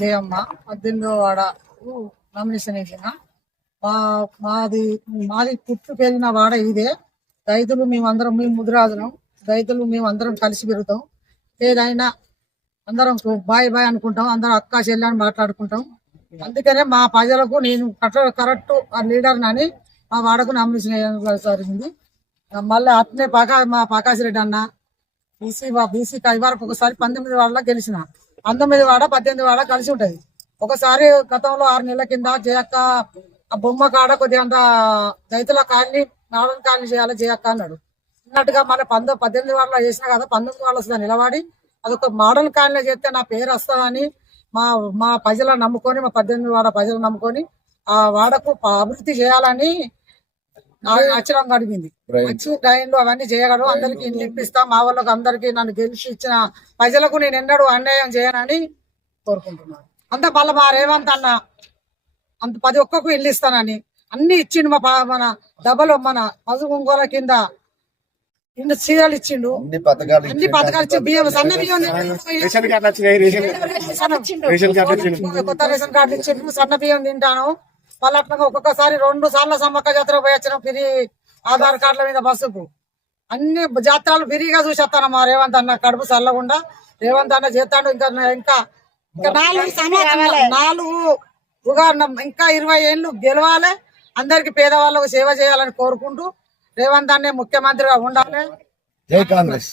జయమ్మ పద్దెనిమిదో వాడ నామినేషన్ వేసిన మా మాది మాది పుట్టు పెరిగిన వాడ ఇదే. రైతులు మేమందరం మేము ముదిరాజులం. రైతులు మేమందరం కలిసి పెరుగుతాం. ఏదైనా అందరం బాయ్ బాయ్ అనుకుంటాం. అందరం అక్క చెల్లి అని మాట్లాడుకుంటాం. అందుకనే మా ప్రజలకు నేను కరెక్ట్ లీడర్ అని మా వాడకు నామినేషన్ జరిగింది. మళ్ళీ అట్నే పాకా మా ప్రకాష్ రెడ్డి అన్న బీసీ బీసీ వరకు ఒకసారి పంతొమ్మిది వాళ్ళ గెలిచిన. పంతొమ్మిది వాడ పద్దెనిమిది వాడ కలిసి ఉంటది. ఒకసారి గతంలో ఆరు నెలల కింద జయక్క ఆ బొమ్మ కాడ కొద్దిగా అంత రైతుల కాలనీ నాడని కాలనీ చేయాలి జయక్క అన్నాడు. అన్నట్టుగా మన పంతొమ్మిది పద్దెనిమిది వాళ్ళ చేసినా కదా పంతొమ్మిది వాళ్ళ వస్తుంది నిలబడి అదొక మోడల్ కాలనీ చేస్తే నా పేరు వస్తుందని మా మా ప్రజలను నమ్ముకొని మా పద్దెనిమిది వాడ ప్రజలను నమ్ముకొని ఆ వాడకు అభివృద్ధి చేయాలని అచ్చడం అడిగింది వచ్చి ట్రైన్లు అవన్నీ చేయగలరు అందరికి ఇండ్లు ఇప్పిస్తా. మా వాళ్ళకి అందరికి నన్ను గెలిచి ఇచ్చిన ప్రజలకు నేను ఎన్నడూ అన్యాయం చేయనని కోరుకుంటున్నాను. అంత మళ్ళీ మా రేవంత్ అన్న అంత పది ఒక్కకు ఇల్లు ఇస్తానని అన్ని ఇచ్చిండు మా మన డబ్బలు మన కుంకుల కింద ఇన్ని చీరలు ఇచ్చిండు. అన్ని పథకాలు అన్ని పథకాలు ఇచ్చి బియ్యం సన్న బియ్యం రేషన్ కార్డు కొత్త రేషన్ కార్డు ఇచ్చిండు. సన్న బియ్యం తింటాను. మళ్ళీ అట్లా ఒక్కొక్కసారి రెండు సార్లు సమ్మక్క జాతర పోయి వచ్చిన ఫ్రీ ఆధార్ కార్డుల మీద బస్సుకు అన్ని జాతరలు ఫ్రీగా చూసేస్తాను మా రేవంత్ అన్న కడుపు చల్లకుండా. రేవంత్ అన్న చేస్తాడు ఇంకా ఇంకా ఇంకా నాలుగు సంవత్సరాలు నాలుగు ఉగారణం ఇంకా ఇరవై ఏళ్ళు గెలవాలి. అందరికి పేదవాళ్ళకు సేవ చేయాలని కోరుకుంటూ రేవంత్ అన్నే ముఖ్యమంత్రిగా ఉండాలి. జై కాంగ్రెస్.